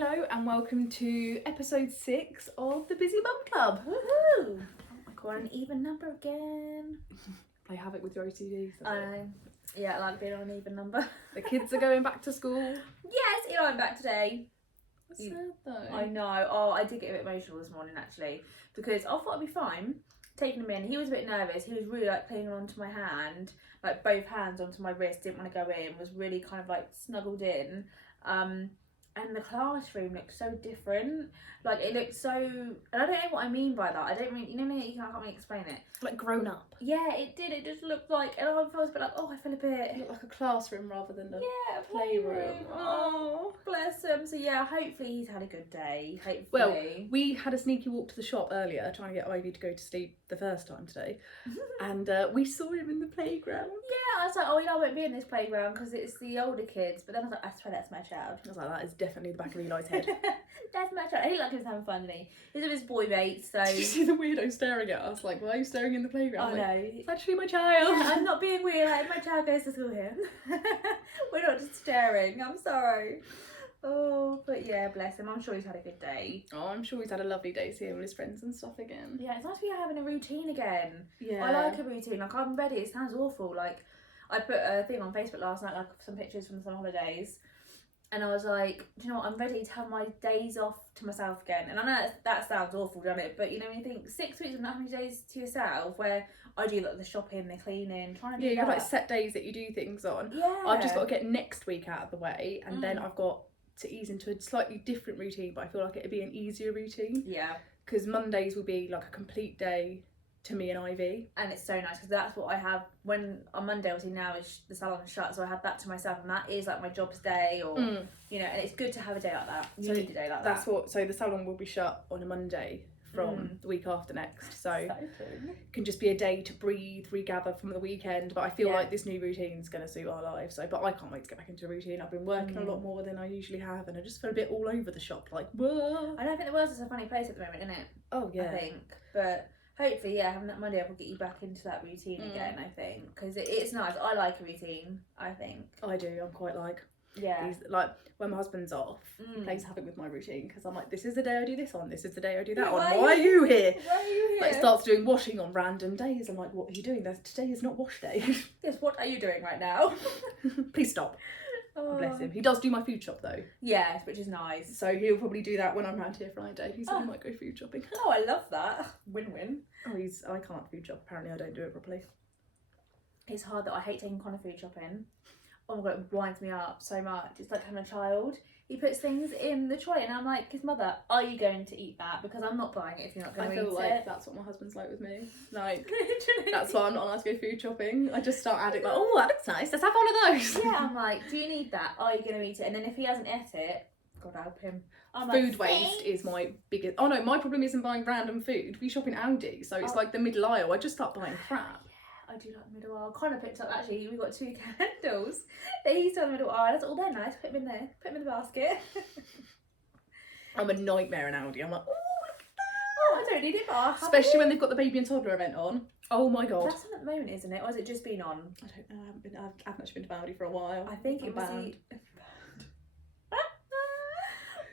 Hello and welcome to episode 6 of the Busy Mum Club. Woohoo! I got an even number again. Play havoc with your OCD. I know. Yeah, I like being on an even number. The kids are going back to school. Yes, Eli, I'm back today. That's sad though. I know. Oh, I did get a bit emotional this morning actually because I thought I'd be fine taking him in. He was a bit nervous. He was really like clinging onto my hand, like both hands onto my wrist. Didn't want to go in. Was really kind of like snuggled in. And the classroom looked so different. Like it looked so, and I don't know what I mean by that. I don't really, I can't really explain it. Like grown up. Yeah, it did. It just looked like, and I was a bit like, oh, I feel a bit. It looked like a classroom rather than a Yeah, playroom. Oh, bless him. So yeah, hopefully he's had a good day. Hopefully. Well, we had a sneaky walk to the shop earlier trying to get Ivy to go to sleep the first time today. And we saw him in the playground. Yeah, I was like, oh, I won't be in this playground because it's the older kids. But then I was like, I swear that's my child. I was like, that is definitely the back of Eli's head. That's my child. He like he was having fun, didn't he? He's with his boy mates, so. Did you see the weirdo staring at us? Like, why are you staring in the playground? Oh Like, no. it's actually my child. Yeah, I'm not being weird. Like, my child goes to school here. We're not just staring. I'm sorry. Oh, but yeah, bless him. I'm sure he's had a good day. Oh, I'm sure he's had a lovely day seeing all his friends and stuff again. Yeah, it's nice to be having a routine again. Yeah. I like a routine. Like, I'm ready. It sounds awful. Like, I put a thing on Facebook last night, like some pictures from some holidays. And I was like, do you know what? I'm ready to have my days off to myself again. And I know that sounds awful, doesn't it? But you know, when you think 6 weeks and not having days to yourself, where I do like the shopping, the cleaning, trying to do Yeah, you that. have like set days that you do things on. Yeah. I've just got to get next week out of the way, and then I've got to ease into a slightly different routine, but I feel like it'd be an easier routine. Yeah. Because Mondays will be like a complete day to me and Ivy. And it's so nice because that's what I have when on Monday, obviously now is the salon is shut, so I have that to myself, and that is like my jobs day, or you know, and it's good to have a day like that. You need a day like that's that. what. So the salon will be shut on a Monday from the week after next, so it can just be a day to breathe, regather from the weekend. But I feel like this new routine is going to suit our lives. So, but I can't wait to get back into a routine. I've been working a lot more than I usually have, and I just feel a bit all over the shop. Like, whoa. I don't think the world is a funny place at the moment, isn't it? Oh yeah. I think, but hopefully, yeah, having that Monday off will get you back into that routine again. I think because it's nice. I like a routine. I think I do. I'm quite like. Yeah. He's, like when my husband's off, he plays havoc with my routine because I'm like, this is the day I do this on, this is the day I do that on. Why are you here? Why are you here? Like starts doing washing on random days. I'm like, what are you doing? Today is not wash day. Yes, what are you doing right now? Please stop. Oh. Bless him. He does do my food shop though. Yes, which is nice. So he'll probably do that when I'm around here Friday. He said he might go food shopping. Oh, I love that. Win-win. Oh, I can't food shop. Apparently I don't do it properly. It's hard that I hate taking Connor food shopping. Oh my god, it winds me up so much. It's like having a child. He puts things in the trolley and I'm like, his mother, are you going to eat that? Because I'm not buying it if you're not going to eat it. I feel like that's what my husband's like with me. Like, that's why I'm not allowed to go food shopping. I just start adding like, oh, that looks nice. Let's have one of those. Yeah, I'm like, do you need that? Are you going to eat it? And then if he hasn't ate it, God help him. I'm Food like, waste is my biggest. Oh no, my problem isn't buying random food. We shop in Aldi, so it's like the middle aisle. I just start buying crap. I do like the middle aisle. Connor picked up, actually, we got 2 candles that he's done the middle aisle. That's all, they're nice. Put them in there. Put them in the basket. I'm a nightmare in Aldi. I'm like, oh, I don't need it, but I'll have especially it. when they've got the baby and toddler event on. Oh my god. That's on at the moment, isn't it? Or has it just been on? I don't know. I haven't actually been to Aldi for a while. I think I'm it was banned.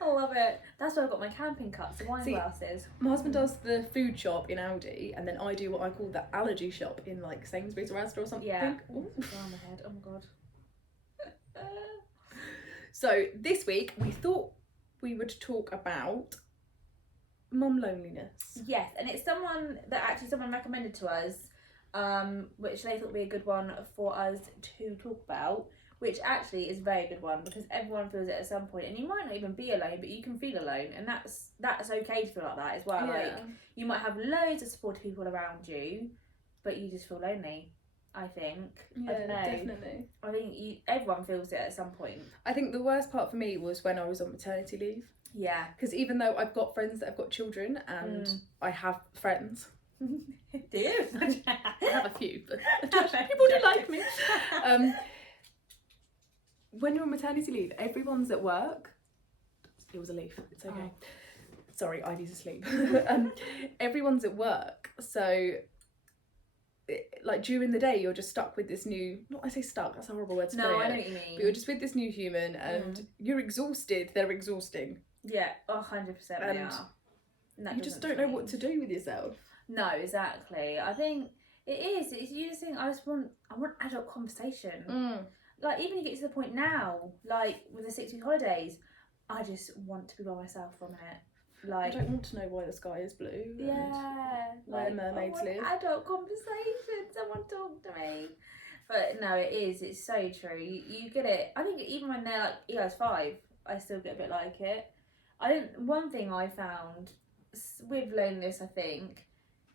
I love it. That's where I got my camping cups, the wine glasses. My husband does the food shop in Aldi, and then I do what I call the allergy shop in like Sainsbury's or Asda or something. Yeah. Ooh. Oh my head. Oh my god. So this week we thought we would talk about mum loneliness. Yes, and it's someone recommended to us, which they thought would be a good one for us to talk about. Which actually is a very good one because everyone feels it at some point, and you might not even be alone, but you can feel alone, and that's okay to feel like that as well. Yeah. Like you might have loads of supportive people around you, but you just feel lonely. I think. Yeah, I don't know. definitely. I think everyone feels it at some point. I think the worst part for me was when I was on maternity leave. Yeah. Because even though I've got friends that have got children, and I have friends. Do you? I have a few, but people do like me. When you're on maternity leave, everyone's at work. It was a leaf. It's okay. Oh. Sorry, Ivy's asleep. Everyone's at work, so like during the day, you're just stuck with this new. Not I say stuck. That's a horrible word to say. No, I know what you mean. But you're just with this new human, and you're exhausted. They're exhausting. Yeah, 100% they And are. And that you just doesn't don't know what change. to do with yourself. No, exactly. I think it is. It's you just think I want adult conversation. Like even you get to the point now, like with the 6-week holidays, I just want to be by myself for a minute. Like I don't want to know why the sky is blue. yeah, where mermaids live. Adult conversation. Someone talk to me. But no, it is. It's so true. You get it. I think even when they're like Eli's 5, I still get a bit like it. One thing I found with loneliness, I think,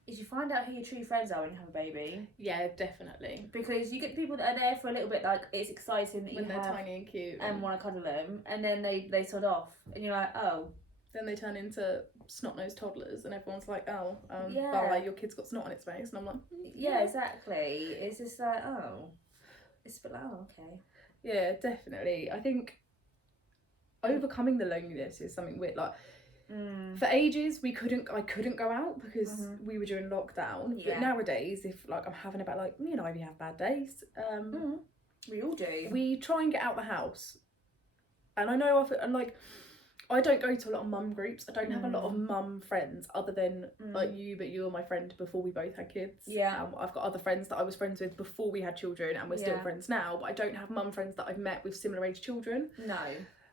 is you find out who your true friends are when you have a baby. Yeah, definitely. Because you get people that are there for a little bit, like it's exciting that when you they're have tiny and cute and want to cuddle them, and then they sod off, and you're like, oh. Then they turn into snot-nosed toddlers, and everyone's like, oh, yeah. Bella, your kid's got snot on its face, and I'm like, yeah, exactly. It's just like, oh, it's a bit like, oh, okay. Yeah, definitely. I think overcoming the loneliness is something weird. Like for ages, I couldn't go out because we were during lockdown. Yeah. But nowadays, if like I'm having about like me and Ivy have bad days, we all do. We try and get out the house, and I know and like. I don't go to a lot of mum groups. I don't have a lot of mum friends other than like you, but you were my friend before we both had kids. Yeah. I've got other friends that I was friends with before we had children, and we're still friends now, but I don't have mum friends that I've met with similar age children. No.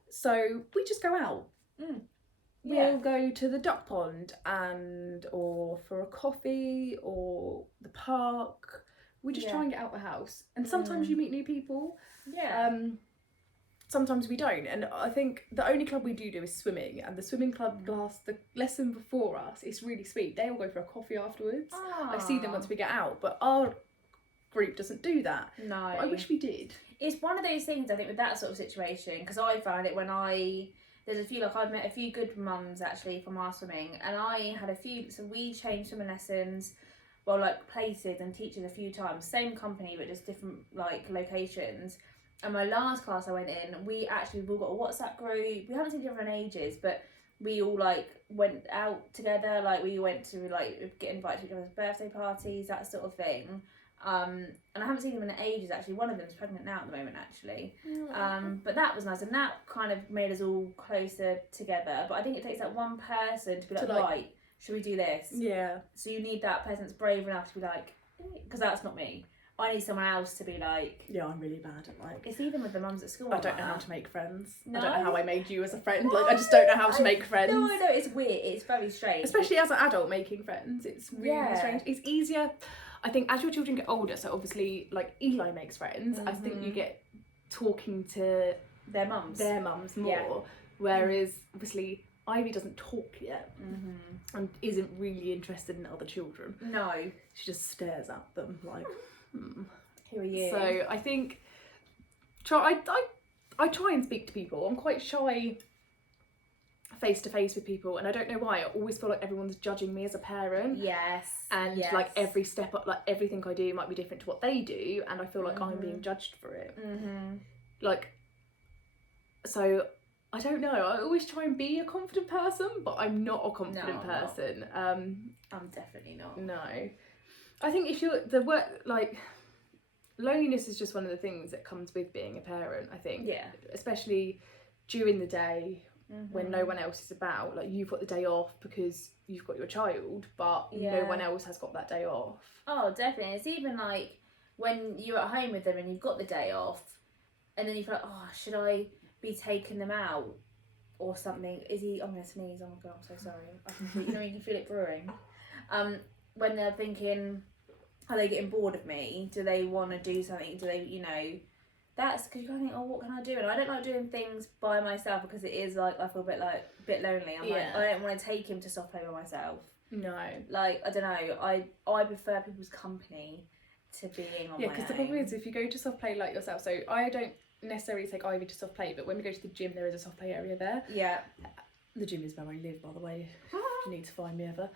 So we just go out. Yeah. We'll go to the duck pond or for a coffee or the park. We just try and get out the house. And sometimes you meet new people. Yeah. Sometimes we don't, and I think the only club we do is swimming, and the swimming club the lesson before us is really sweet. They all go for a coffee afterwards. I see them once we get out, but our group doesn't do that. No. But I wish we did. It's one of those things, I think, with that sort of situation, because I found it when there's a few, like I've met a few good mums actually from our swimming, and I had a few, so we changed swimming lessons, well, like places and teachers a few times, same company but just different like locations. And my last class I went in, we've all got a WhatsApp group. We haven't seen each other in ages, but we all like went out together. Like we went to like get invited to each other's birthday parties, that sort of thing. And I haven't seen them in ages actually. One of them's pregnant now at the moment actually. But that was nice, and that kind of made us all closer together. But I think it takes that one person to be like, right, should we do this? Yeah. So you need that person that's brave enough to be like, because that's not me. I need someone else to be like... Yeah, I'm really bad at like... It's even with the mums at school. I don't know how to make friends. No? I don't know how I made you as a friend. Like, I just don't know how to make friends. No, I know, it's weird. It's very strange. Especially as an adult making friends. It's really strange. It's easier, I think, as your children get older. So obviously, like, Eli makes friends. I think you get talking to... Their mums more. Yeah. Whereas, obviously... Ivy doesn't talk yet and isn't really interested in other children. No. She just stares at them like... Who are you? So I think I try and speak to people. I'm quite shy face to face with people, and I don't know why. I always feel like everyone's judging me as a parent. Yes. And like every step up, like everything I do might be different to what they do, and I feel like I'm being judged for it. Like, so I don't know. I always try and be a confident person, but I'm not a confident person. I'm definitely not. No. I think if you're loneliness is just one of the things that comes with being a parent, I think. Yeah. Especially during the day when no one else is about. Like, you've got the day off because you've got your child, but no one else has got that day off. Oh, definitely. It's even like when you're at home with them and you've got the day off, and then you feel like, oh, should I be taking them out or something? I'm going to sneeze. Oh my God, I'm so sorry. You know, you can feel it brewing. When they're thinking, are they getting bored of me? Do they want to do something? Do they, that's because you kind of think, oh, what can I do? And I don't like doing things by myself because it is like, I feel a bit lonely. I'm like, I don't want to take him to soft play by myself. No. Like, I don't know. I prefer people's company to being on my own. Yeah, because the problem is if you go to soft play like yourself, so I don't necessarily take Ivy to soft play, but when we go to the gym, there is a soft play area there. Yeah. The gym is where I live, by the way, if you need to find me ever.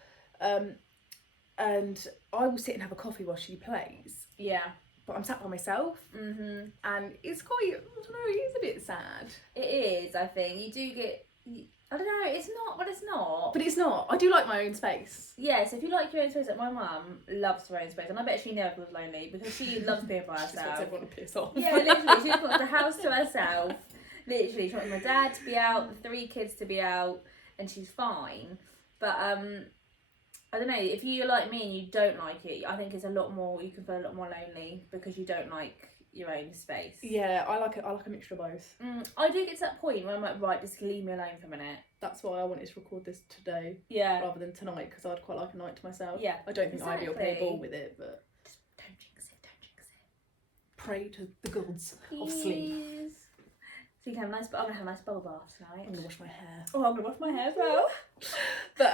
And I will sit and have a coffee while she plays. Yeah. But I'm sat by myself. And it's quite, I don't know, it is a bit sad. It is, I think. You do get, I don't know, it's not, but it's not. But it's not. I do like my own space. Yeah, so if you like your own space, like my mum loves her own space, and I bet she never feels lonely because she loves being by herself. She just wants everyone to piss off. Yeah, literally, she just wants the house to herself. Literally, she wants my dad to be out, the 3 kids to be out, and she's fine. But I don't know, if you're like me and you don't like it, I think it's a lot more, you can feel a lot more lonely because you don't like your own space. Yeah, I like a mixture of both. I do get to that point where I'm like, right, just leave me alone for a minute. That's why I wanted to record this today, rather than tonight, because I'd quite like a night to myself. Yeah, I don't think Ivy will play ball with it, but just don't jinx it. Pray to the gods of sleep. So you can have a nice, I'm gonna have a nice bowl bath tonight. I'm gonna wash my hair. Oh, I'm gonna wash my hair as well. But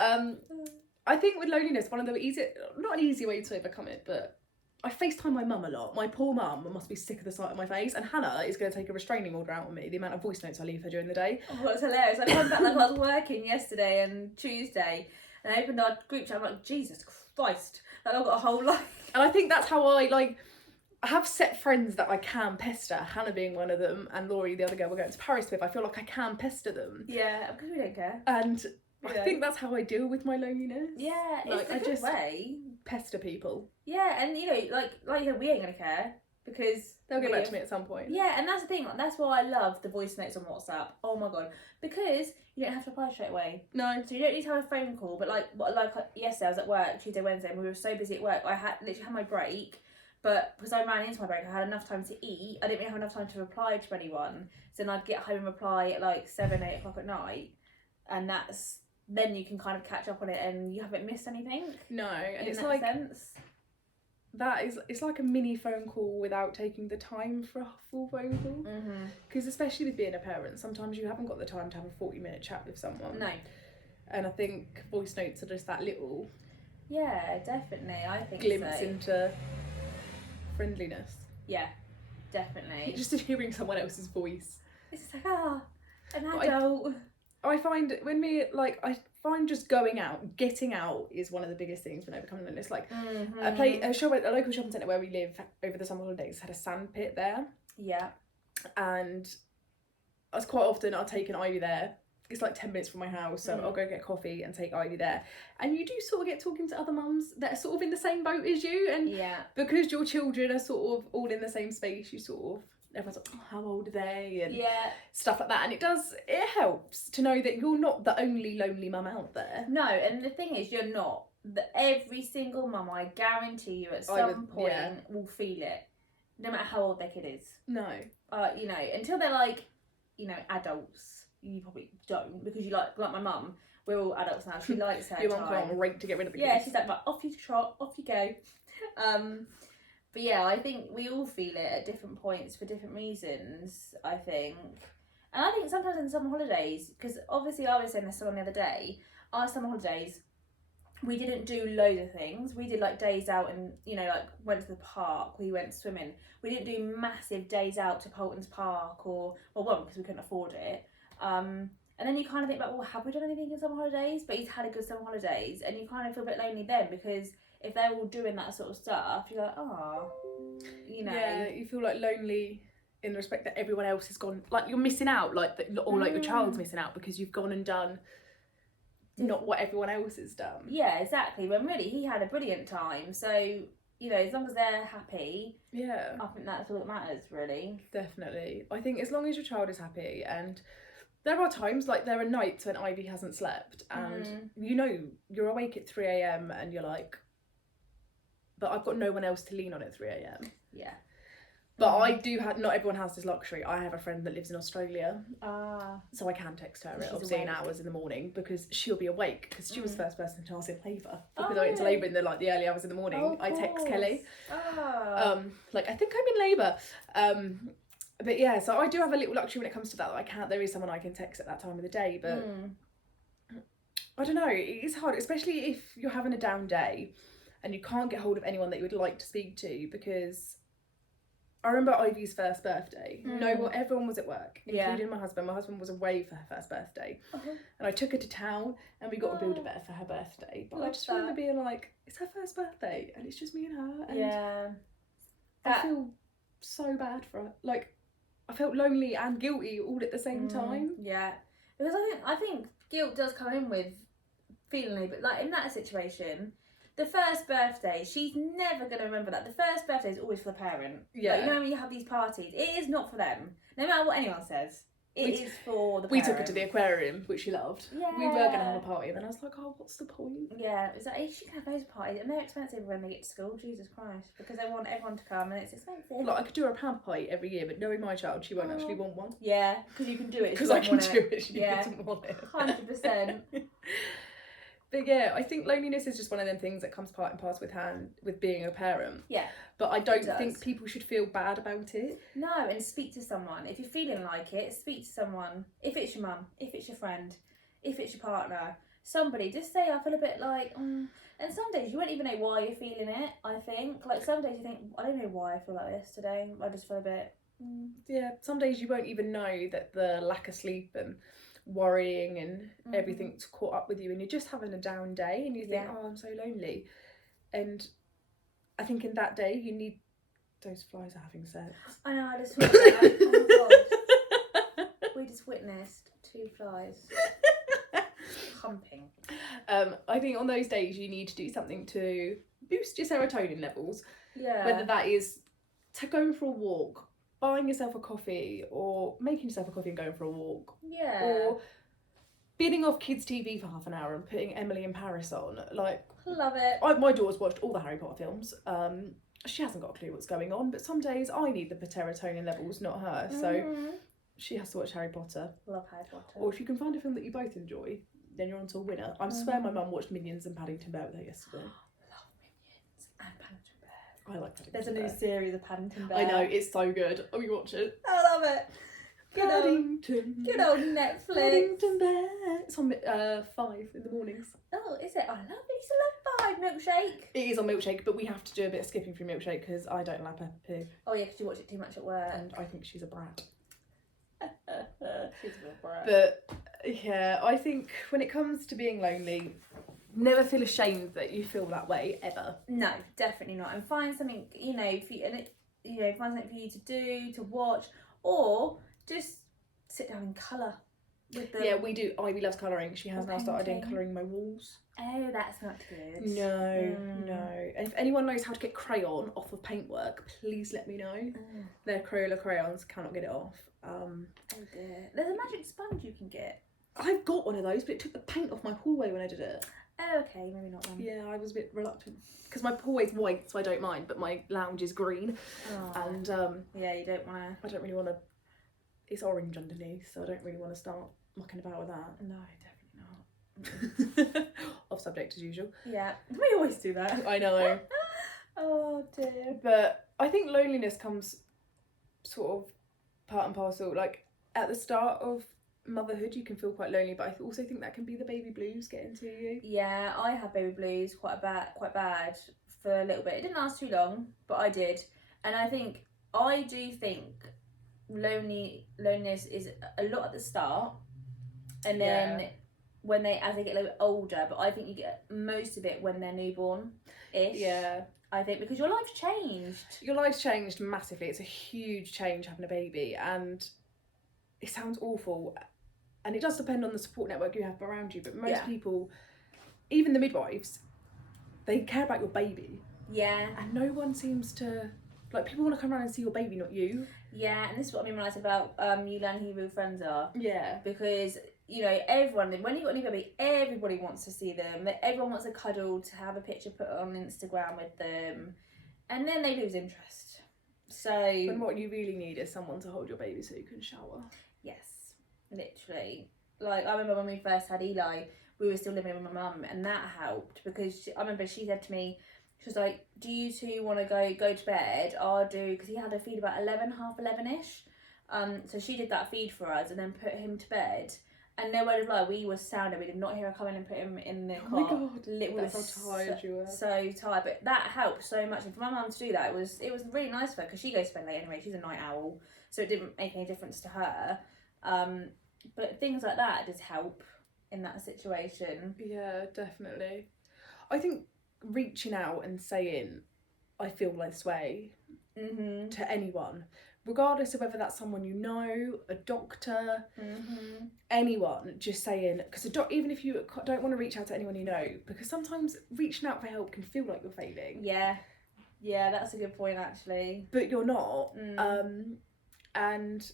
I think with loneliness, one of the not an easy way to overcome it, but I FaceTime my mum a lot. My poor mum must be sick of the sight of my face, and Hannah is going to take a restraining order out on me, the amount of voice notes I leave her during the day. Oh, that's hilarious. I found that like I was working yesterday and Tuesday, and I opened our group chat, I'm like, Jesus Christ, like I've got a whole life. And I think that's how I have set friends that I can pester, Hannah being one of them, and Laurie, the other girl we're going to Paris with. I feel like I can pester them. Yeah, because we don't care. And I think that's how I deal with my loneliness. Yeah, like, it's a good way. Pester people. Yeah, and you know, like you said, we ain't gonna care because they'll get back to me at some point. Yeah, and that's the thing. That's why I love the voice notes on WhatsApp. Oh my god, because you don't have to reply straight away. No. So you don't need to have a phone call. But like yesterday, I was at work Tuesday, Wednesday, and we were so busy at work. I had literally had my break, but because I ran into my break, I had enough time to eat. I didn't really have enough time to reply to anyone. So then I'd get home and reply at like 7, 8 o'clock at night, and then you can kind of catch up on it, and you haven't missed anything. No, and it's that like sense. it's like a mini phone call without taking the time for a full phone call. Because especially with being a parent, sometimes you haven't got the time to have a 40-minute chat with someone. No. And I think voice notes are just that little. Yeah, definitely. I think glimpse into friendliness. Yeah, definitely. Just hearing someone else's voice. It's just like an adult. I find just going out, getting out is one of the biggest things when overcoming loneliness. Like a local shopping centre where we live over the summer holidays had a sand pit there. Yeah. And I was quite often I'll take an Ivy there. It's like 10 minutes from my house, so I'll go get coffee and take Ivy there. And you do sort of get talking to other mums that are sort of in the same boat as you, and because your children are sort of all in the same space, you sort of everyone's like, oh, how old are they? And stuff like that. And it helps to know that you're not the only lonely mum out there. No, and the thing is, you're not. Every single mum, I guarantee you, at some point will feel it, no matter how old their kid is. No. You know, until they're like, you know, adults, you probably don't, because you like my mum, we're all adults now, she likes her Your mum can't wait to get rid of the kids. Yeah, she's like, right, off you trot, off you go. But yeah, I think we all feel it at different points for different reasons, I think. And I think sometimes in summer holidays, because obviously I was saying this to someone the other day, our summer holidays, we didn't do loads of things. We did like days out and, you know, like went to the park, we went swimming. We didn't do massive days out to Polton's Park one, because we couldn't afford it. And then you kind of think about, well, have we done anything in summer holidays? But you've had a good summer holidays, and you kind of feel a bit lonely then, because if they're all doing that sort of stuff, you're like, oh, you know. Yeah, you feel like lonely in the respect that everyone else has gone, like you're missing out, like or like your child's missing out because you've gone and done not what everyone else has done. Yeah, exactly. When really he had a brilliant time. So, you know, as long as they're happy, I think that's all that matters, really. Definitely. I think as long as your child is happy, and there are times, like there are nights when Ivy hasn't slept and you know you're awake at 3 a.m. and you're like, but I've got no one else to lean on at 3 a.m. Yeah. But I do have, not everyone has this luxury. I have a friend that lives in Australia. So I can text her at obviously in hours in the morning, because she'll be awake, because she was the first person to ask in labour. Because I went into labour in the early hours in the morning. I text Kelly. Like, I think I'm in labour. But yeah, so I do have a little luxury when it comes to that. There is someone I can text at that time of the day, but I don't know, it's hard, especially if you're having a down day and you can't get hold of anyone that you would like to speak to, because I remember Ivy's first birthday. Everyone was at work, including my husband. My husband was away for her first birthday. And I took her to town and we got a Build-A-Bear for her birthday. But I just remember being like, it's her first birthday and it's just me and her. And I feel so bad for her. Like, I felt lonely and guilty all at the same time. Yeah. Because I think guilt does come in with feeling lonely, but like in that situation, the first birthday, she's never going to remember that. The first birthday is always for the parent. Yeah. Like, you know when you have these parties, it is not for them. No matter what anyone says, It is for the We parent. took her to the aquarium, which she loved. Yeah. We were going to have a party, and then I was like, oh, what's the point? Yeah, it's like, she can have those parties, and they're expensive when they get to school, Jesus Christ, because they want everyone to come, and it's expensive. Like, I could do her a pound party every year, but knowing my child, she won't actually want one. Yeah, because you can do it. Because I can do it, she doesn't want it. 100%. But yeah, I think loneliness is just one of them things that comes part and parcel with being a parent. Yeah. But I don't think people should feel bad about it. No, and speak to someone. If you're feeling like it, speak to someone. If it's your mum, if it's your friend, if it's your partner, somebody, just say, I feel a bit like, And some days you won't even know why you're feeling it, I think. Like, some days you think, I don't know why I feel like this today. I just feel a bit... Yeah, some days you won't even know that the lack of sleep and worrying and everything's caught up with you, and you're just having a down day, and you think, oh, I'm so lonely. And I think in that day you need... Those flies are having sex. I know, I just thought that. Oh my God. We just witnessed 2 flies humping. I think on those days you need to do something to boost your serotonin levels. Yeah. Whether that is to go for a walk, buying yourself a coffee, or making yourself a coffee and going for a walk. Yeah. Or binning off kids' TV for half an hour and putting Emily in Paris on. Like, love it. My daughter's watched all the Harry Potter films. She hasn't got a clue what's going on, but some days I need the serotonin levels, not her. So she has to watch Harry Potter. Love Harry Potter. Or if you can find a film that you both enjoy, then you're on to a winner. I swear my mum watched Minions and Paddington Bear with her yesterday. Love Minions and Paddington Bear. I like Paddington There's a Bear. new series of Paddington Bear. I know, it's so good. Oh, you watch it? I love it. Good old Netflix. Paddington Bear. It's on 5 in the mornings. Oh, is it? I love it. It's 5 milkshake. It is on Milkshake, but we have to do a bit of skipping through Milkshake because I don't like Peppa Pig. Oh yeah, because you watch it too much at work. And I think she's a brat. She's a real brat. But yeah, I think when it comes to being lonely, never feel ashamed that you feel that way ever. No, definitely not. And find something, for you, find something for you to do, to watch, or just sit down and colour with them. Yeah, we do. Ivy loves colouring. She has now started doing colouring my walls. Oh, that's not good. No. And if anyone knows how to get crayon off of paintwork, please let me know. Their Crayola crayons, cannot get it off. Oh dear. There's a magic sponge you can get. I've got one of those, but it took the paint off my hallway when I did it. Oh, okay, maybe not then. Yeah, I was a bit reluctant because my hallway's white, so I don't mind, but my lounge is green, and yeah, you don't want to. I don't really want to. It's orange underneath, so I don't really want to start mucking about with that. No, definitely not. Off subject as usual. Yeah, we always do that. I know. Oh dear. But I think loneliness comes sort of part and parcel. Like at the start of motherhood, you can feel quite lonely, but I also think that can be the baby blues getting to you. Yeah, I had baby blues quite bad for a little bit. It didn't last too long, but I did, and I do think loneliness is a lot at the start, and then as they get a little bit older. But I think you get most of it when they're newborn-ish. Yeah. I think because your life's changed. Your life's changed massively. It's a huge change having a baby, and it sounds awful. And it does depend on the support network you have around you, but most people, even the midwives, they care about your baby. Yeah. And no one seems to, like, people want to come around and see your baby, not you. Yeah, and this is what I mean when I said about you learn who your real friends are. Yeah. Because, everyone, when you've got a new baby, everybody wants to see them. Everyone wants a cuddle, to have a picture put on Instagram with them. And then they lose interest. So... And what you really need is someone to hold your baby so you can shower. Yes. Literally. Like, I remember when we first had Eli, we were still living with my mum, and that helped because I remember she said to me, she was like, do you two want to go to bed? I'll do, because he had a feed about half 11ish. So she did that feed for us and then put him to bed. And no word of lie, we were sound and we did not hear her come in and put him in the car. Oh my God, that's how tired you were. So tired, but that helped so much. And for my mum to do that, it was really nice for her because she goes to bed late anyway. She's a night owl, so it didn't make any difference to her. But things like that just help in that situation. Yeah, definitely. I think reaching out and saying, I feel this way, to anyone, regardless of whether that's someone you know, a doctor, anyone, just saying, because even if you don't want to reach out to anyone you know, because sometimes reaching out for help can feel like you're failing. Yeah, that's a good point actually. But you're not. And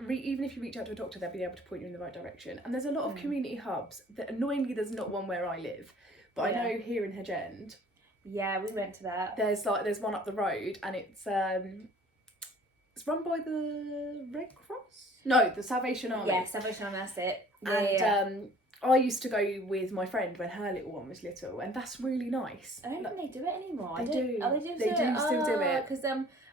even if you reach out to a doctor, they'll be able to point you in the right direction. And there's a lot of community hubs that, annoyingly, there's not one where I live, but I know here in Hedge End. Yeah, we went to that. There's one up the road, and it's run by the Red Cross. No, the Salvation Army. Yeah, Salvation Army. That's it. And I used to go with my friend when her little one was little, and that's really nice. I don't think they do it anymore. They do. Oh, they do. They do still do it. Because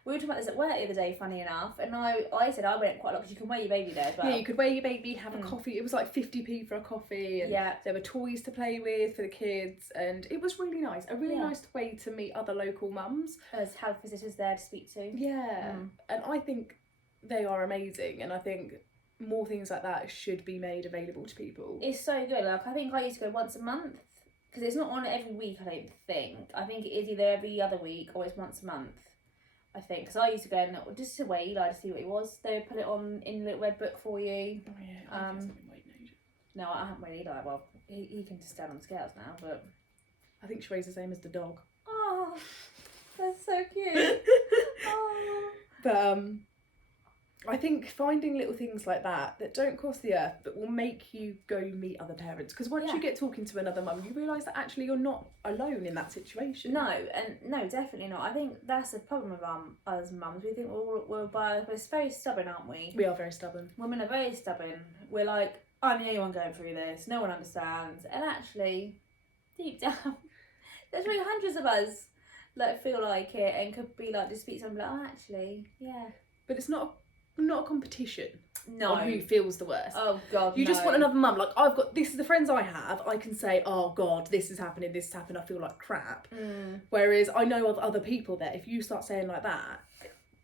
we were talking about this at work the other day, funny enough, and I said I went quite a lot because you can wear your baby there as well. Yeah, you could wear your baby, have a coffee. It was like 50p for a coffee, and there were toys to play with for the kids, and it was really nice. A really nice way to meet other local mums. As have visitors there to speak to. Yeah, and I think they are amazing, and I think more things like that should be made available to people. It's so good. Like, I think I used to go once a month, because it's not on every week, I don't think. I think it is either every other week or it's once a month, I think. Because I used to go and just to wait Eli to see what it was. They would put it on in a little red book for you. Oh yeah, no, I haven't weighed Eli. Well, he can just stand on the scales now, but I think she weighs the same as the dog. Oh, that's so cute. Oh. But I think finding little things like that don't cost the earth, but will make you go meet other parents. Because once you get talking to another mum, you realise that actually you're not alone in that situation. No, definitely not. I think that's the problem with us mums. We think we're very stubborn, aren't we? We are very stubborn. Women are very stubborn. We're like, I'm the only one going through this. No one understands. And actually, deep down, there's really hundreds of us that feel like it and could be like, just speak to someone like, oh, actually, yeah. But it's not a competition. No. On who feels the worst. Oh God, You just want another mum. Like, this is the friends I have. I can say, oh God, this is happening, this has happened, I feel like crap. Whereas I know of other people that if you start saying like that,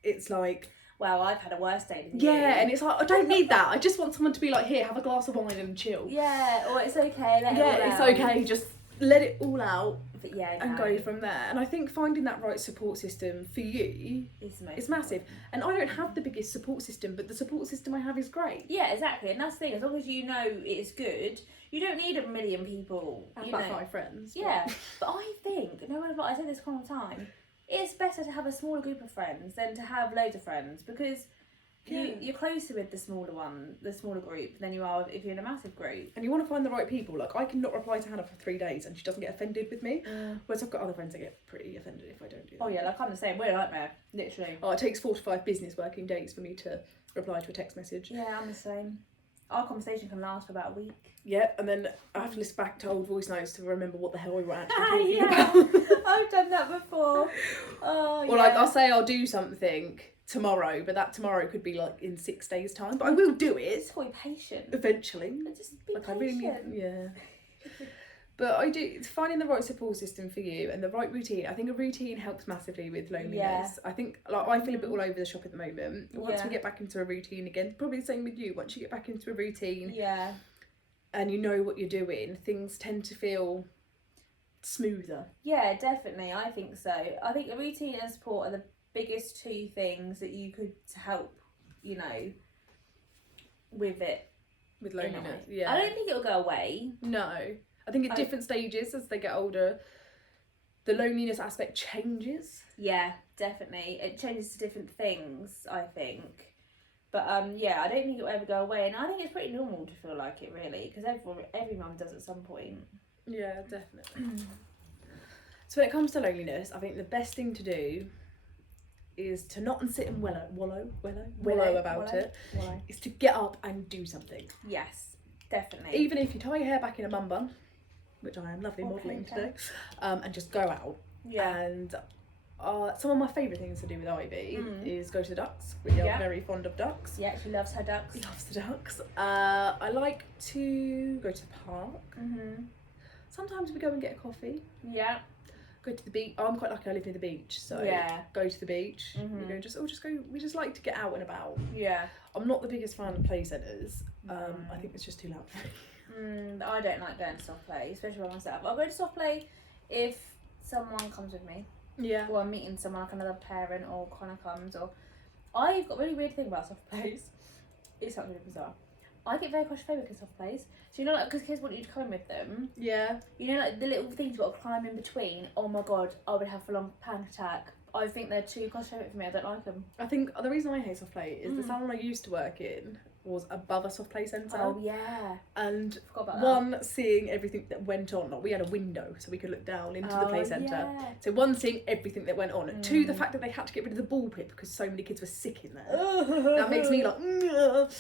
it's like, well, I've had a worse day than you. Yeah, and it's like, I don't need that. I just want someone to be like, here, have a glass of wine and chill. Yeah, or it's okay, let it all out. Yeah, it's okay, just let it all out. But yeah, and go from there. And I think finding that right support system for you is massive. And I don't have the biggest support system, but the support system I have is great. Yeah, exactly. And that's the thing, as long as you know it's good, you don't need a million people. I have about 5 friends. Yeah, but I think, I say this all the time, it's better to have a smaller group of friends than to have loads of friends, because you're closer with the smaller group than you are if you're in a massive group. And you want to find the right people. Like, I can not reply to Hannah for 3 days and she doesn't get offended with me. Whereas I've got other friends that get pretty offended if I don't do that. Oh yeah, like I'm the same. We're a nightmare, literally. Oh, it takes 4 to 5 business working days for me to reply to a text message. Yeah, I'm the same. Our conversation can last for about a week. Yeah, and then I have to listen back to old voice notes to remember what the hell we were actually talking about. I've done that before. Oh, or like, I'll say I'll do something tomorrow, but that tomorrow could be like in 6 days' time. But I will do it. Just be patient. Eventually. But just be patient. I really need, But I do, finding the right support system for you and the right routine. I think a routine helps massively with loneliness. Yeah. I think, like, I feel a bit all over the shop at the moment. Once we get back into a routine again, probably the same with you. Once you get back into a routine, and you know what you're doing, things tend to feel smoother. Yeah, definitely. I think so. I think a routine and support are the biggest 2 things that you could help, with it. With loneliness, yeah. I don't think it'll go away. No. I think at different stages as they get older, the loneliness aspect changes. Yeah, definitely. It changes to different things, I think. But I don't think it'll ever go away. And I think it's pretty normal to feel like it, really, because every mum does at some point. Yeah, definitely. So when it comes to loneliness, I think the best thing to do is to not sit and wallow about it. Is to get up and do something. Yes, definitely. Even if you tie your hair back in a mum bun, which I am lovely modelling today, and just go out. Yeah. And some of my favourite things to do with Ivy is go to the ducks. We are very fond of ducks. Yeah, she loves her ducks. Loves the ducks. I like to go to the park. Sometimes we go and get a coffee. Yeah. Go to the beach. I'm quite lucky I live near the beach, so go to the beach. We go. We just like to get out and about. Yeah. I'm not the biggest fan of play centres. I think it's just too loud for me. I don't like going to soft play, especially by myself. I'll go to soft play if someone comes with me. Yeah. Or I'm meeting someone, like another parent or kind of comes. Or I've got a really weird thing about soft plays. It's something really bizarre. I get very claustrophobic in soft plays. So because kids want you to come with them. Yeah. Like the little things you've got to climb in between. Oh my God, I would have a long panic attack I think they're too claustrophobic for me. I don't like them. I think the reason I hate soft play is the salon I used to work in was above a soft play centre. Oh yeah. And Forgot about one, seeing everything that went on. Like, we had a window so we could look down into the play centre. Yeah. So one, seeing everything that went on. Two, the fact that they had to get rid of the ball pit because so many kids were sick in there. That makes me like.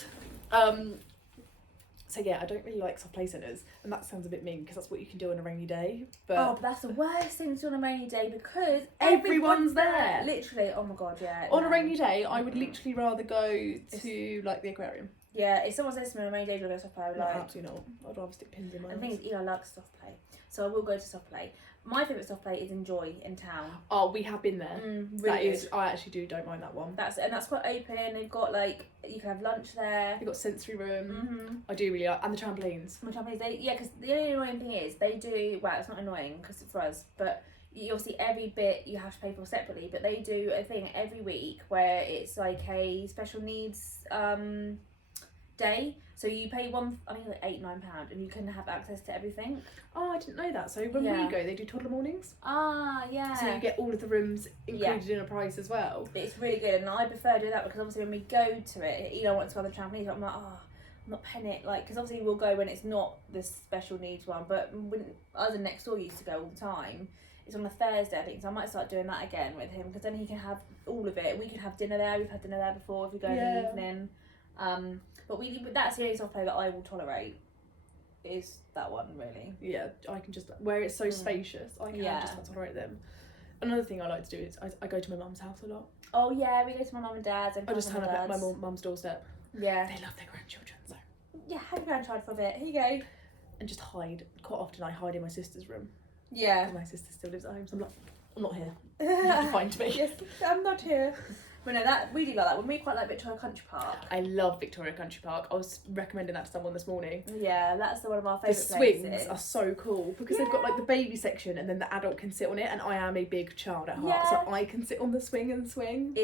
So yeah, I don't really like soft play centres, and that sounds a bit mean because that's what you can do on a rainy day. But that's the worst thing to do on a rainy day because everyone's there. Literally, oh my god, yeah. On a rainy day, I would literally rather go to like the aquarium. Yeah, if someone says to me on a rainy day, do you want to go to soft play? I would like. Absolutely not. I'd rather stick pins in my. And the thing is, Eli likes soft play, so I will go to soft play. My favourite soft play is Enjoy in town. Oh, we have been there. Really that is, good. I actually don't mind that one. That's quite open. They've got like you can have lunch there. They've got sensory room. I do really like, and the trampolines. My trampolines, because the only annoying thing is they do. Well, it's not annoying because it's for us, but you obviously every bit you have to pay for separately. But they do a thing every week where it's like a special needs day. So you pay I think like £8-9, and you can have access to everything. Oh, I didn't know that. So when we go, they do toddler mornings. Ah, yeah. So you get all of the rooms included in a price as well. It's really good, and I prefer doing that because obviously when we go to it, Eli wants to go on the trampoline, but I'm like, I'm not paying it, like, because obviously we'll go when it's not the special needs one, but when us and next door used to go all the time. It's on a Thursday, I think, so I might start doing that again with him because then he can have all of it. We can have dinner there. We've had dinner there before if we go in the evening. But that's the only soft play that I will tolerate is that one, really. Yeah, I can just, where it's so spacious, I can just not tolerate them. Another thing I like to do is I go to my mum's house a lot. Oh yeah, we go to my mum and dad's. And I just turn up at my mum's doorstep. Yeah. They love their grandchildren, so. Yeah, have a grandchild for a bit. Here you go. And just hide. Quite often I hide in my sister's room. Yeah. Because my sister still lives at home, so I'm like, I'm not here. You have to find me. Yes, I'm not here. But no, we do like that one. We quite like Victoria Country Park. I love Victoria Country Park. I was recommending that to someone this morning. Yeah, that's one of our favourite places. The swings are so cool because they've got like the baby section and then the adult can sit on it, and I am a big child at heart, so I can sit on the swing and swing.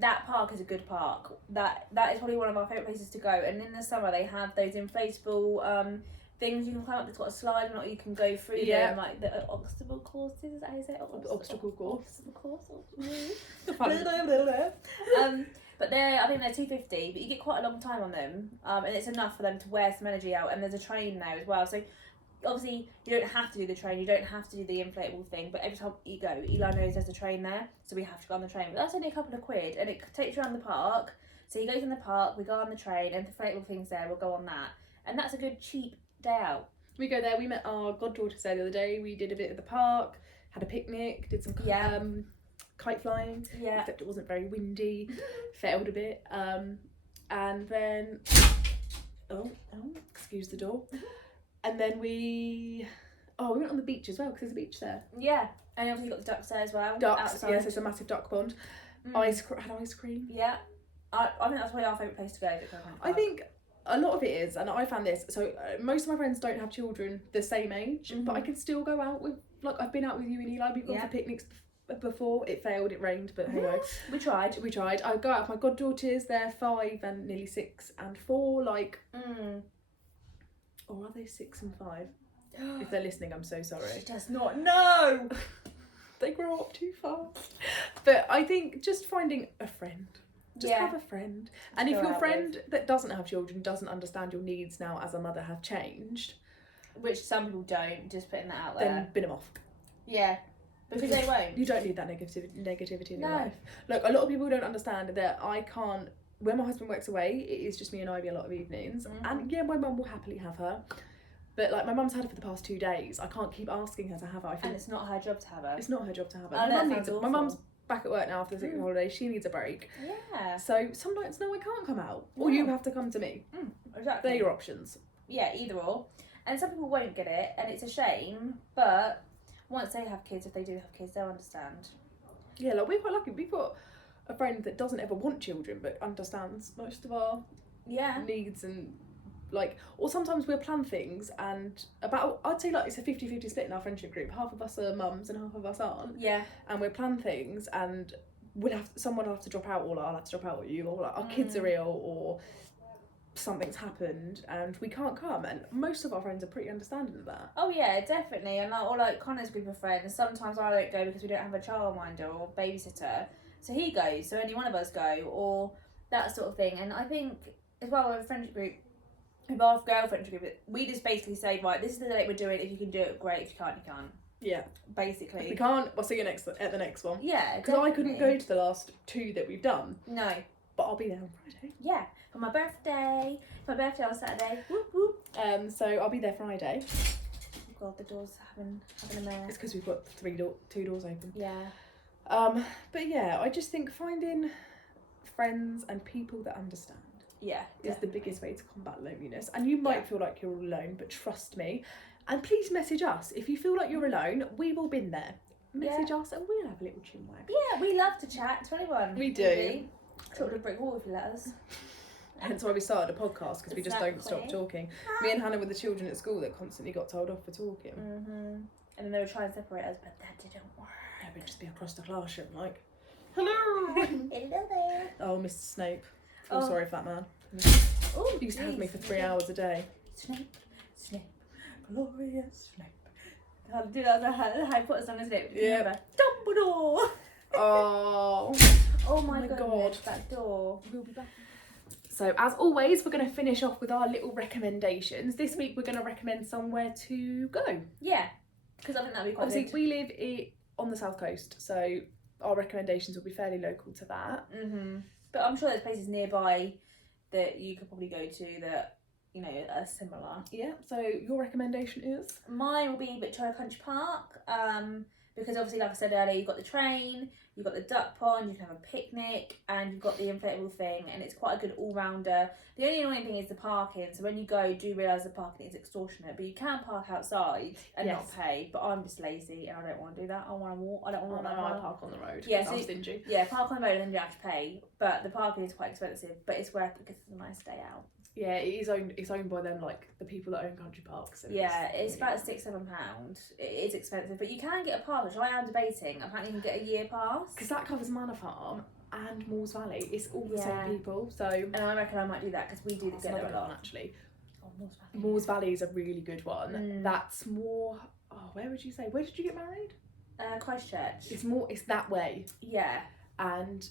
That park is a good park. That is probably one of our favourite places to go. And in the summer they have those inflatable things you can climb up. It's got a slide and you can go through them, like the obstacle courses. Is that how you say it? Obstacle course. But I think they're $2.50, but you get quite a long time on them, and it's enough for them to wear some energy out. And there's a train there as well, so obviously you don't have to do the train, you don't have to do the inflatable thing. But every time you go, Eli knows there's a train there, so we have to go on the train. But that's only a couple of quid, and it takes you around the park. So he goes in the park, we go on the train, and the inflatable thing's there. We'll go on that, and that's a good cheap day out. We go there. We met our goddaughters there the other day. We did a bit at the park, had a picnic, did some kite flying. Yeah. Except it wasn't very windy. Failed a bit. And then excuse the door. And then we went on the beach as well because there's a beach there. Yeah. And obviously you got the ducks there as well. Ducks. Outside. Yes, it's a massive duck pond. Had ice cream. Yeah. I think that's probably our favourite place to go. I think a lot of it is, and I found this, so most of my friends don't have children the same age, but I can still go out with, like, I've been out with you and Eli, we've gone for picnics before. It failed, it rained, but hey ho. We tried. I go out with my goddaughters, they're 5 and nearly 6 and 4, like, or are they 6 and 5? If they're listening, I'm so sorry. She does not know. They grow up too fast. But I think just finding a friend. Just have a friend. And if your friend that doesn't have children doesn't understand your needs now as a mother have changed, which some people don't, just putting that out there, then bin them off. Yeah, because they won't. You don't need that negativity in your life. Look, a lot of people don't understand that I can't, when my husband works away, it is just me and Ivy a lot of evenings. And yeah, my mum will happily have her. But like my mum's had her for the past 2 days. I can't keep asking her to have her. And it's not her job to have her. It's not her job to have her. My mum's back at work now after the sick holiday. She needs a break. Yeah. So some nights, no, I can't come out. Or you have to come to me. Exactly. They're your options. Yeah, either or. And some people won't get it, and it's a shame. But once they have kids, if they do have kids, they'll understand. Yeah, like we're quite lucky. We've got a friend that doesn't ever want children, but understands most of our needs and like, or sometimes we'll plan things and I'd say like it's a 50-50 split in our friendship group. Half of us are mums and half of us aren't. Yeah. And we'll plan things and someone will have to drop out, or I'll have to drop out with you, or like our kids are ill, or something's happened and we can't come, and most of our friends are pretty understanding of that. Oh yeah, definitely. And or like Connor's group of friends, sometimes I don't go because we don't have a childminder or babysitter, so he goes, so only one of us go, or that sort of thing. And I think as well with a friendship group, with our girlfriend group, we just basically say, right, this is the date we're doing. If you can do it, great. If you can't, you can't. Yeah. Basically. If we can't, we'll see you at the next one. Yeah, because I couldn't go to the last 2 that we've done. No. But I'll be there on Friday. Yeah, for my birthday. My birthday on Saturday. Whoop whoop. So I'll be there Friday. Oh God, the door's having a mare. It's because we've got 2 doors open. Yeah. But yeah, I just think finding friends and people that understand. Yeah, is the biggest way to combat loneliness. And you might feel like you're all alone, but trust me. And please message us if you feel like you're alone. We've all been there. Message us and we'll have a little chinwag. Yeah, we love to chat to anyone. We do. Talk to a brick wall if you let us. Hence why we started a podcast, because we just don't stop talking. Me and Hannah were the children at school that constantly got told off for talking. And then they would try and separate us, but that didn't work. Yeah, we'd just be across the classroom like, hello. Hello there. Oh, Mr. Snape. Oh, sorry, fat man. Oh, he used to have me for 3 hours a day. Snape, glorious Snape. I'll do that as a Harry Potter song, isn't it? Yeah. Dumbledore. Oh. Oh my God. That door. We'll be back. So as always, we're going to finish off with our little recommendations. This week we're going to recommend somewhere to go. Yeah, because I think that'd be quite Obviously, good. we live on the south coast, so our recommendations will be fairly local to that. But I'm sure there's places nearby that you could probably go to that, you know, are similar. Yeah, so your recommendation is? Mine will be Victoria Country Park, because obviously, like I said earlier, you've got the train, you've got the duck pond, you can have a picnic, and you've got the inflatable thing, and it's quite a good all-rounder. The only annoying thing is the parking, so when you go, do realise the parking is extortionate, but you can park outside and not pay, but I'm just lazy and I don't want to do that. I want to walk. I don't want to walk. I park on the road. Yeah, so I'm stingy. Yeah, park on the road and then you have to pay, but the parking is quite expensive, but it's worth it because it's a nice day out. Yeah, it's owned by them, like the people that own country parks. So yeah, it's about £6-7. It is expensive, but you can get a pass, which I am debating. Apparently, you can get a year pass because that covers Manor Farm and Moors Valley. It's all the same people. So, and I reckon I might do that because we do get there a lot. Actually, Oh, Moors Valley is a really good one. That's more. Oh, where would you say? Where did you get married? Christchurch. It's that way. Yeah, and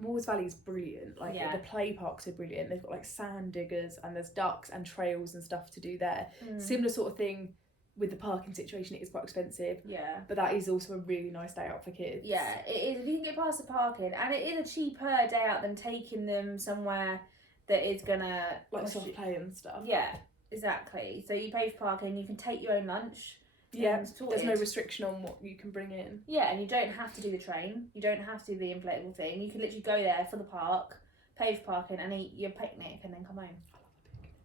Moors Valley is brilliant. Like the play parks are brilliant. They've got like sand diggers and there's ducks and trails and stuff to do there. Similar sort of thing with the parking situation. It is quite expensive. Yeah. But that is also a really nice day out for kids. Yeah, it is. If you can get past the parking, and it is a cheaper day out than taking them somewhere that is gonna like soft play and stuff. Yeah, exactly. So you pay for parking. You can take your own lunch. Yeah, there's no restriction on what you can bring in. Yeah, and you don't have to do the train. You don't have to do the inflatable thing. You can literally go there for the park, pay for parking, and eat your picnic, and then come home.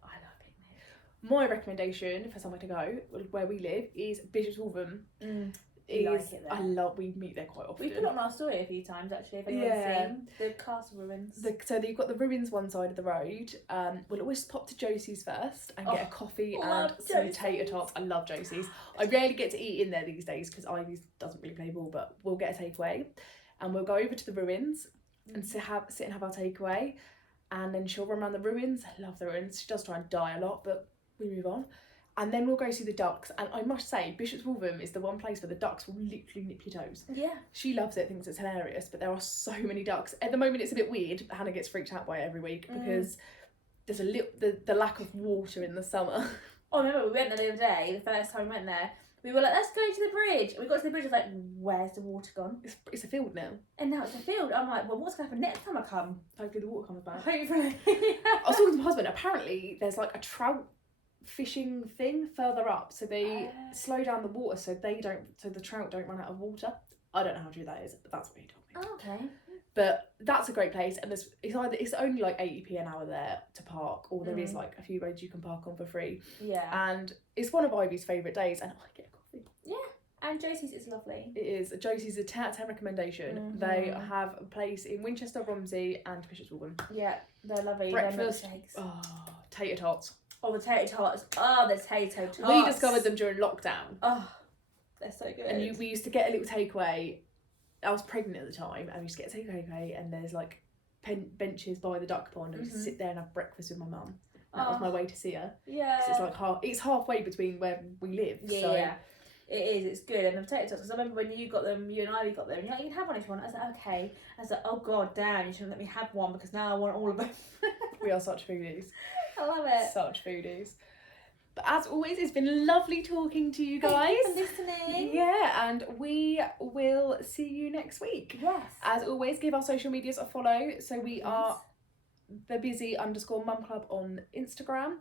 I love picnic. My recommendation for somewhere to go, where we live, is Bishop's Wolverhampton. We meet there quite often. We've put it on our story a few times actually, if anyone's seen the castle ruins. So you've got the ruins one side of the road. We'll always pop to Josie's first and get a coffee and some tater tots. I love Josie's. I rarely get to eat in there these days because Ivy doesn't really play ball, but we'll get a takeaway and we'll go over to the ruins and sit and have our takeaway, and then she'll run around the ruins. I love the ruins. She does try and die a lot, but we move on. And then we'll go see the ducks. And I must say, Bishop's Wolverhampton is the one place where the ducks will literally nip your toes. Yeah. She loves it, thinks it's hilarious, but there are so many ducks. At the moment, it's a bit weird. Hannah gets freaked out by it every week because there's the lack of water in the summer. Oh, I remember we went there the other day, the first time we went there. We were like, let's go to the bridge. We got to the bridge, I was like, where's the water gone? It's a field now. And now it's a field. I'm like, well, what's going to happen next time I come? Hopefully the water comes back. Hopefully. I was talking to my husband. Apparently, there's like a trout fishing thing further up, so they slow down the water so the trout don't run out of water. I don't know how true that is, but that's what he told me. Oh, okay. But that's a great place, and it's only like 80p an hour there to park, or there is like a few roads you can park on for free. Yeah. And it's one of Ivy's favourite days, and I get a coffee. Yeah, and Josie's is lovely. It is. Josie's a 10 recommendation. They have a place in Winchester, Romsey, and Bishop's Wolverhampton. Yeah, they're lovely. Breakfast. Tater tots. Oh, the tater tots. Oh, the tater tots. We discovered them during lockdown. Oh, they're so good. And we used to get a little takeaway. I was pregnant at the time, and we used to get a takeaway, and there's like benches by the duck pond, and we used to sit there and have breakfast with my mum. That was my way to see her. Yeah. Because it's like it's halfway between where we live. Yeah, so. yeah. It is, it's good. And the potato tots, because I remember when you got them, you and I got them, and you're like, you can have one if you want. I was like, okay. I was like, oh god damn, you shouldn't let me have one because now I want all of them. We are such foodies. I love it. Such foodies. But as always, it's been lovely talking to you guys. Thank you for listening. Yeah, and we will see you next week. Yes. As always, give our social medias a follow. So we are thebusy_mum club on Instagram.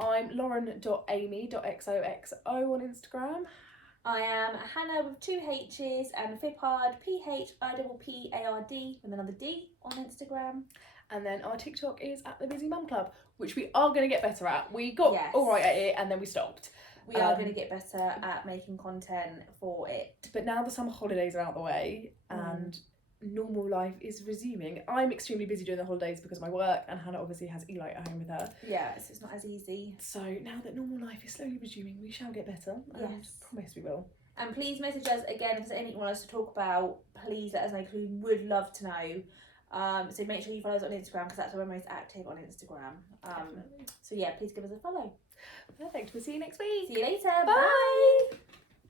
I'm lauren.amy.xoxo on Instagram. I am Hannah with 2 H's and Phippard, PHIPPARD with another D on Instagram. And then our TikTok is at the Busy Mum Club, which we are going to get better at. We got all right at it and then we stopped. We are going to get better at making content for it. But now the summer holidays are out the way and normal life is resuming. I'm extremely busy during the holidays because of my work, and Hannah obviously has Eli at home with her. Yeah, so it's not as easy. So now that normal life is slowly resuming, we shall get better. Yes. And promise we will. And please message us again if there's anything you want us to talk about. Please let us know because we would love to know. So make sure you follow us on Instagram because that's where we're most active on Instagram. So yeah, please give us a follow. Perfect. We'll see you next week. See you later. Bye.